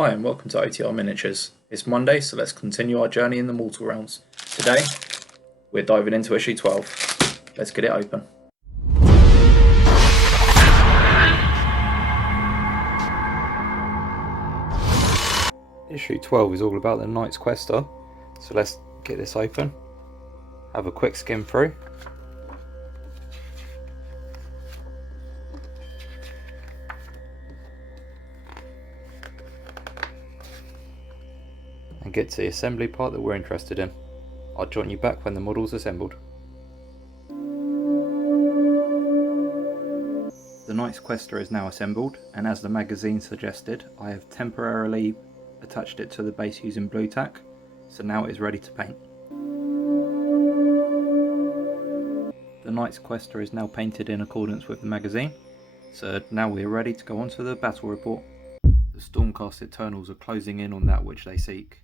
Hi and welcome to OTR Miniatures. It's Monday, so let's continue our journey in the Mortal Realms. Today, we're diving into issue 12. Let's get it open. Issue 12 is all about the Knights Questor, so let's get this open. Have a quick skim through. And get to the assembly part that we're interested in. I'll join you back when the model's assembled. The Knights Questor is now assembled, and as the magazine suggested, I have temporarily attached it to the base using blue tack, so now it is ready to paint. The Knights Questor is now painted in accordance with the magazine, so now we are ready to go on to the battle report. The Stormcast Eternals are closing in on that which they seek.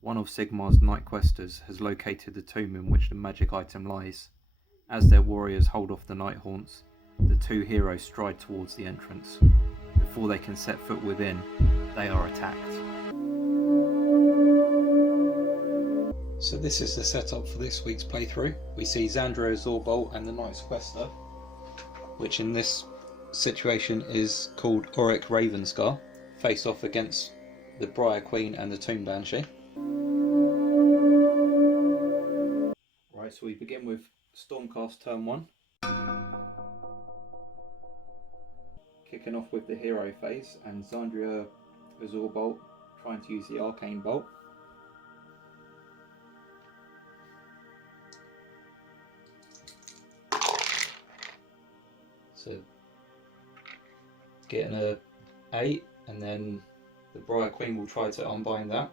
One of Sigmar's Knight-Questors has located the tomb in which the magic item lies. As their warriors hold off the night haunts, the two heroes stride towards the entrance. Before they can set foot within, they are attacked. So this is the setup for this week's playthrough. We see Xandria, Azurebolt and the Knights Questor, which in this situation is called Auric Ravenscar, face off against the Briar Queen and the Tomb Banshee. Right, so we begin with Stormcast turn 1. Kicking off with the hero phase, and Xandria, Azurebolt trying to use the Arcane Bolt. So getting a 8, and then the Briar Queen will try to unbind that,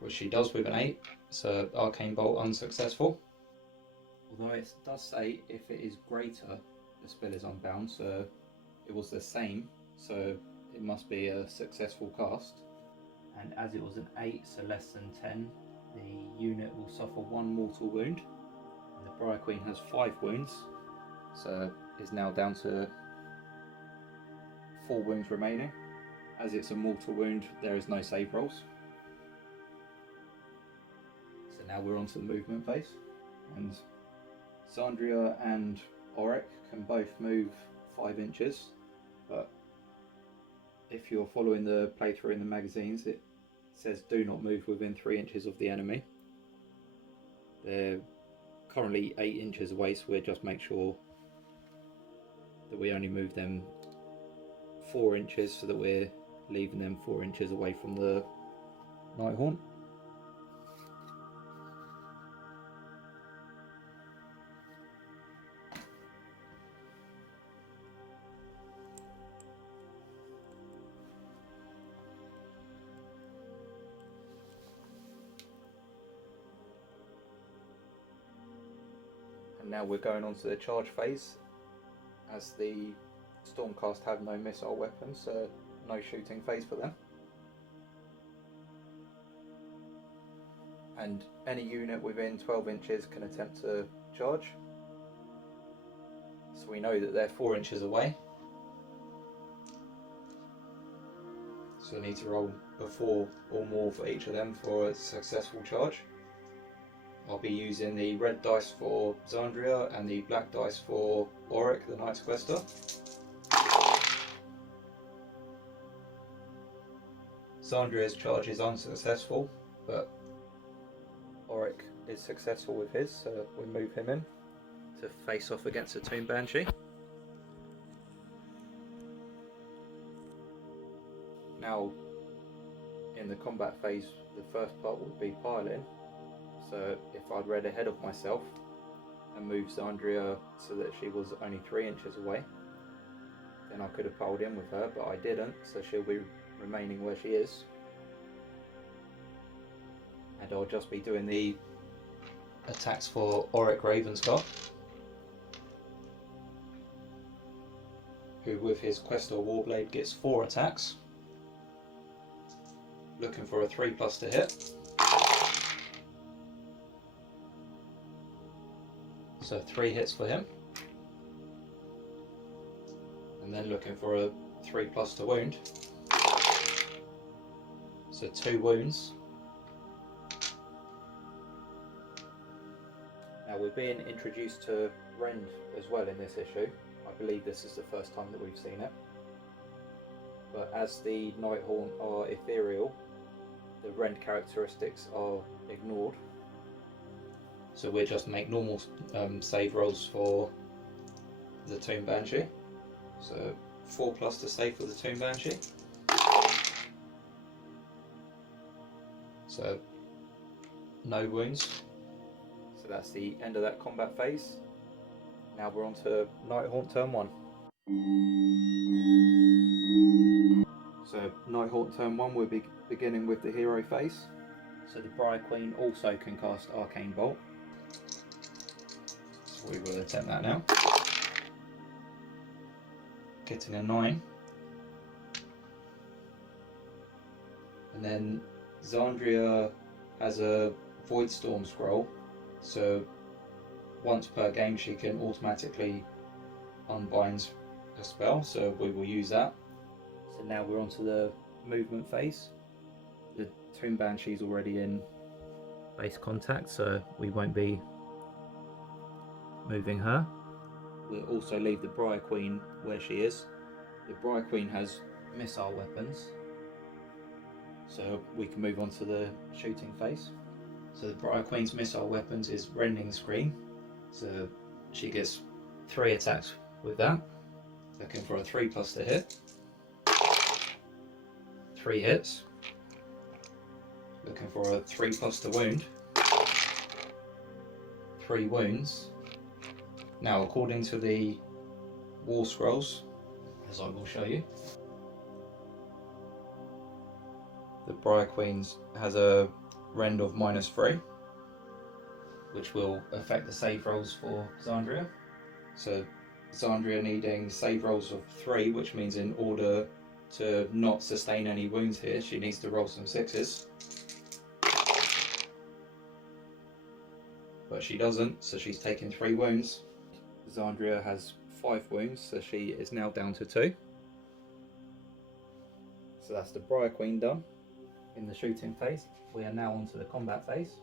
which she does with an 8, so Arcane Bolt unsuccessful. Although it does say if it is greater, the spell is unbound, so it was the same, so it must be a successful cast. And as it was an 8, so less than 10, the unit will suffer 1 mortal wound. And the Briar Queen has 5 wounds, so is now down to 4 wounds remaining. As it's a mortal wound, there is no save rolls. So now we're on to the movement phase, and Xandria and Auric can both move 5 inches, but if you're following the playthrough in the magazines, it says do not move within 3 inches of the enemy. They're currently 8 inches away, so we'll just make sure that we only move them 4 inches, so that we're leaving them 4 inches away from the Nighthaunt. And now we're going on to the charge phase, as the Stormcast have no missile weapons, so no shooting phase for them. And any unit within 12 inches can attempt to charge. So we know that they're 4 inches away. So we need to roll a 4 or more for each of them for a successful charge. I'll be using the red dice for Xandria and the black dice for Auric, the Knights Questor. Xandria's charge is unsuccessful, but Auric is successful with his, so we move him in to face off against the Tomb Banshee. Now, in the combat phase, the first part would be piling. So if I'd read ahead of myself and moved Xandria so that she was only 3 inches away, then I could have piled in with her, but I didn't, so she'll be remaining where she is. And I'll just be doing the attacks for Auric Ravenscar, who with his Questor Warblade gets 4 attacks, looking for a 3+ to hit. So 3 hits for him, and then looking for a 3+ to wound. So 2 wounds. Now we're being introduced to Rend as well in this issue. I believe this is the first time that we've seen it. But as the Nighthaunt are ethereal, the Rend characteristics are ignored. So we'll just make normal save rolls for the Tomb Banshee. So 4+ to save for the Tomb Banshee. So no wounds. So that's the end of that combat phase. Now we're on to Nighthaunt turn 1. So Nighthaunt turn 1, we'll be beginning with the hero phase. So the Briar Queen also can cast Arcane Bolt. So we will attempt that now. Getting a 9. And then Xandria has a Void Storm scroll, so once per game she can automatically unbind a spell, so we will use that. So now we're on to the movement phase. The Tomb Banshee is already in base contact, so we won't be moving her. We'll also leave the Briar Queen where she is. The Briar Queen has missile weapons, so we can move on to the shooting phase. So the Briar Queen's missile weapons is Rending Scream, so she gets 3 attacks with that. Looking for a 3+ to hit. 3 hits. Looking for a 3+ to wound. 3 wounds. Now according to the War Scrolls, as I will show you, the Briar Queen has a Rend of -3, which will affect the save rolls for Xandria. So Xandria needing save rolls of 3, which means in order to not sustain any wounds here, she needs to roll some 6s. But she doesn't, so she's taking 3 wounds. Xandria has 5 wounds, so she is now down to 2. So that's the Briar Queen done. In the shooting phase, we are now onto the combat phase.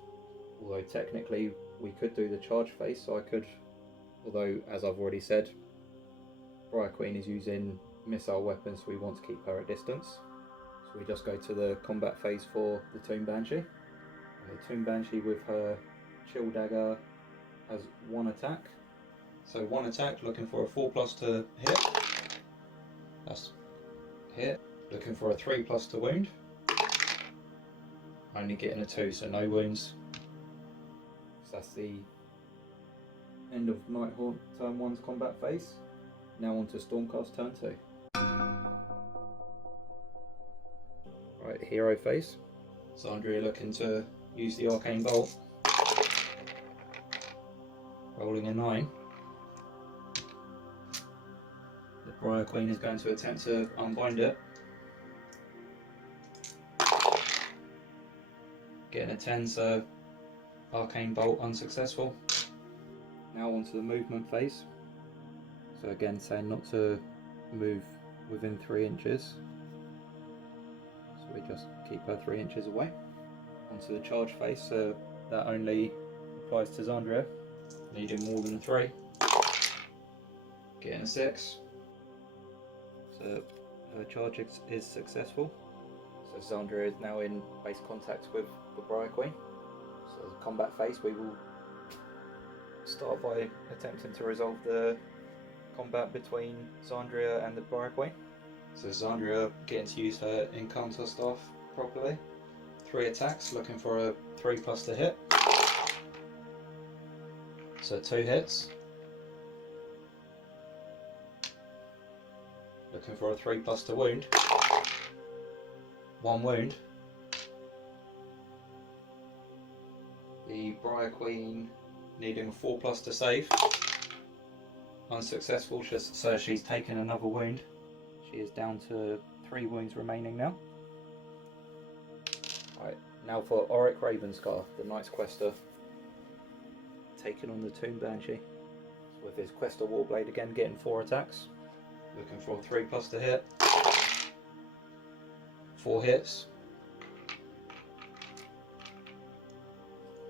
Although technically we could do the charge phase, so I could, although as I've already said, Briar Queen is using missile weapons, so we want to keep her at distance. So we just go to the combat phase for the Tomb Banshee. And the Tomb Banshee with her Chill Dagger has 1 attack. So 1 attack, looking for a 4+ to hit. That's hit. Looking for a 3+ to wound. Only getting a 2, so no wounds. So that's the end of Nighthaunt turn 1's combat phase. Now on to Stormcast turn 2. Right, hero phase. Xandria looking to use the Arcane Bolt. Rolling a 9. The Briar Queen is going to attempt to unbind it. Getting a 10, so Arcane Bolt unsuccessful. Now onto the movement phase. So again, saying not to move within 3 inches. So we just keep her 3 inches away. Onto the charge phase, so that only applies to Xandria, needing more than a 3. Getting a 6. So her charge is successful. So Xandria is now in base contact with the Briar Queen. So as a combat phase, we will start by attempting to resolve the combat between Xandria and the Briar Queen. So Xandria getting to use her Encounter Staff properly. 3 attacks, looking for a 3+ to hit. So 2 hits. Looking for a 3+ to wound. 1 wound. The Briar Queen needing a 4+ to save. Unsuccessful, so she's taken another wound. She is down to 3 wounds remaining now. Right, now for Auric Ravenscar, the Knights Questor, taking on the Tomb Banshee. With his Questor Warblade again getting 4 attacks. Looking for a 3+ to hit. 4 hits.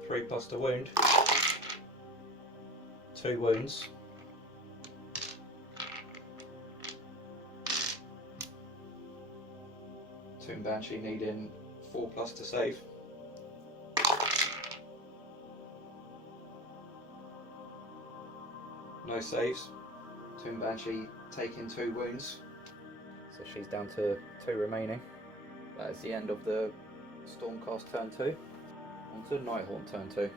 3 plus the wound. 2 wounds. Tomb Banshee needing 4 plus to save. No saves. Tomb Banshee taking 2 wounds. So she's down to 2 remaining. That is the end of the Stormcast turn 2. On to Nighthaunt turn 2.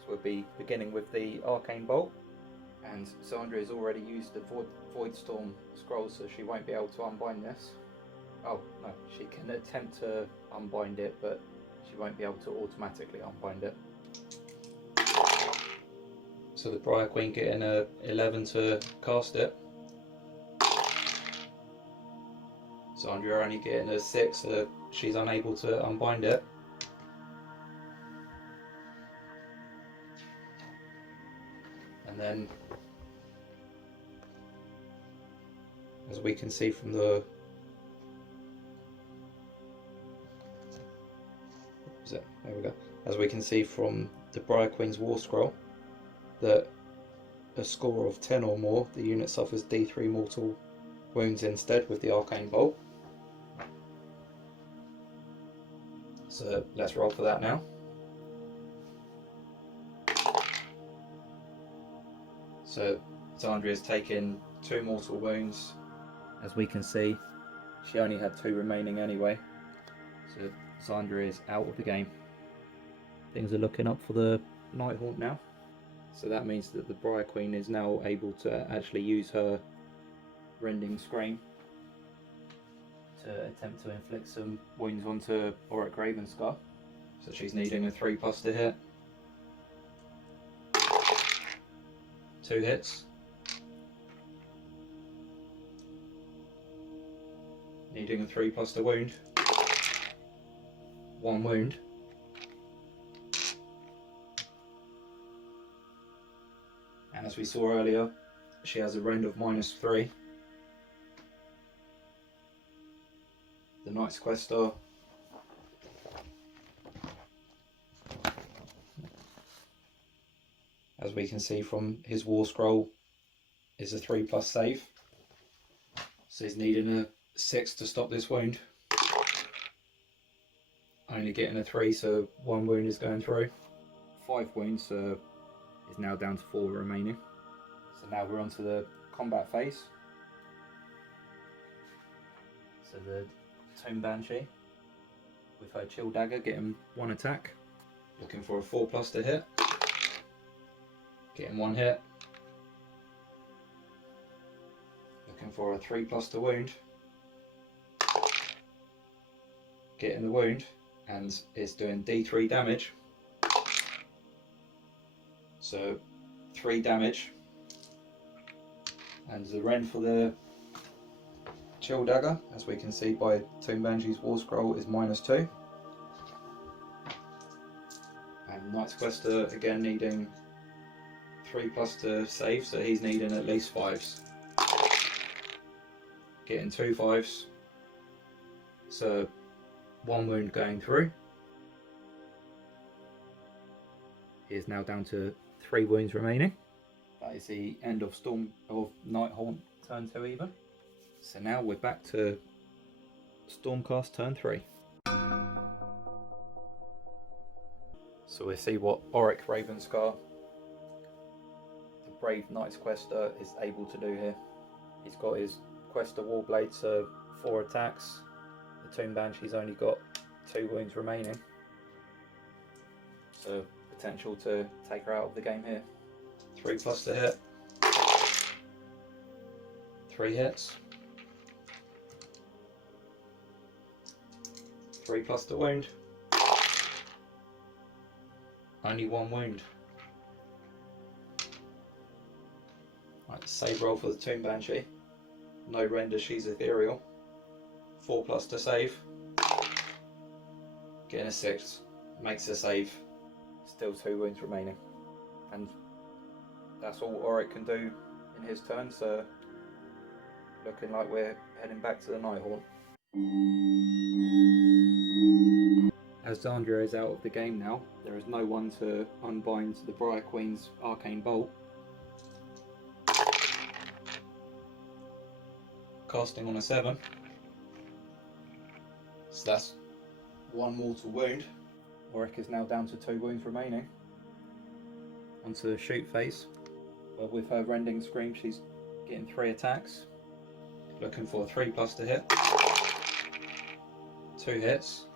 So we'll be beginning with the Arcane Bolt. And Xandria has already used the Void Storm scroll, so she won't be able to unbind this. Oh, no, she can attempt to unbind it, but she won't be able to automatically unbind it. So the Briar Queen getting a 11 to cast it. Xandria only getting a 6, so she's unable to unbind it. And then, as we can see from the there we go. As we can see from the Briar Queen's War Scroll, that a score of 10 or more, the unit suffers D3 mortal wounds instead with the Arcane Bolt. So let's roll for that now. So Xandria's taken 2 mortal wounds. As we can see, she only had 2 remaining anyway. So Xandria is out of the game. Things are looking up for the Nighthaunt now. So that means that the Briar Queen is now able to actually use her Rending Scream to attempt to inflict some wounds onto Auric Ravenscar. So she's needing a 3 plus to hit. 2 hits. Needing a 3 plus to wound. 1 wound. And as we saw earlier, she has a rend of -3. The Knights Questor as we can see from his War Scroll, is a 3 plus save. So he's needing a 6 to stop this wound. Only getting a 3, so 1 wound is going through. 5 wounds, so is now down to 4 remaining. So now we're on to the combat phase. So the Tomb Banshee with her Chill Dagger getting 1 attack. Looking for a 4 plus to hit. Getting 1 hit. Looking for a 3 plus to wound. Getting the wound, and it's doing D3 damage. So 3 damage. And the rend for the Chill Dagger, as we can see by Tomb Banshee's War Scroll, is -2. And Knights Questor again needing 3 plus to save, so he's needing at least 5s. Getting 2 5s. So 1 wound going through. He is now down to 3 wounds remaining. That is the end of Nighthaunt turn 2 even. So now we're back to Stormcast turn 3. So we'll see what Auric Ravenscar, the brave Knights Questor, is able to do here. He's got his Questor Warblade, so 4 attacks. The Tomb Banshee's only got 2 wounds remaining. So potential to take her out of the game here. 3 plus to hit. 3 hits. 3 plus to wound. Only 1 wound. Right, save roll for the Tomb Banshee. No render, she's ethereal. 4 plus to save. Getting a 6. Makes a save. Still 2 wounds remaining. And that's all Auric can do in his turn, so looking like we're heading back to the Nighthaunt. As Xandria is out of the game now, there is no one to unbind the Briar Queen's Arcane Bolt. Casting on a 7. So that's 1 mortal wound. Auric is now down to 2 wounds remaining. Onto the shoot phase, where with her rending scream she's getting 3 attacks. Looking for a 3+ to hit. 2 hits.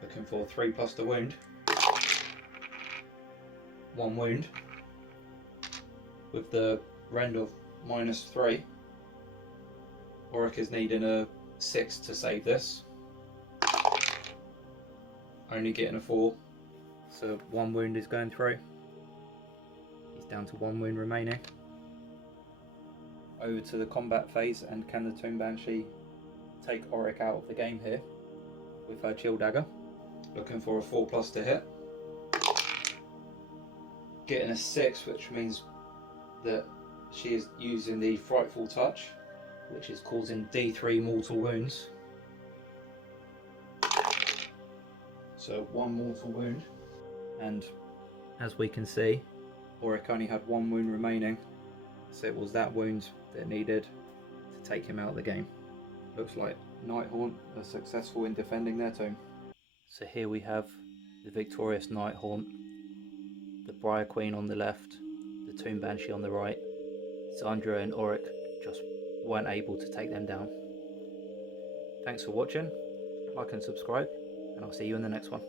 Looking for 3+ to wound. 1 wound. With the rend of -3. Auric is needing a 6 to save this. Only getting a 4. So 1 wound is going through. He's down to 1 wound remaining. Over to the combat phase, and can the Tomb Banshee take Auric out of the game here with her Chill Dagger? Looking for a 4+ to hit. Getting a 6, which means that she is using the Frightful Touch, which is causing D3 mortal wounds. So 1 mortal wound, and as we can see, Auric only had 1 wound remaining, so it was that wound that needed to take him out of the game. Looks like Nighthaunt are successful in defending their tomb. So here we have the victorious Nighthaunt, the Briar Queen on the left, the Tomb Banshee on the right. Xandria and Auric just weren't able to take them down. Thanks for watching, like and subscribe, and I'll see you in the next one.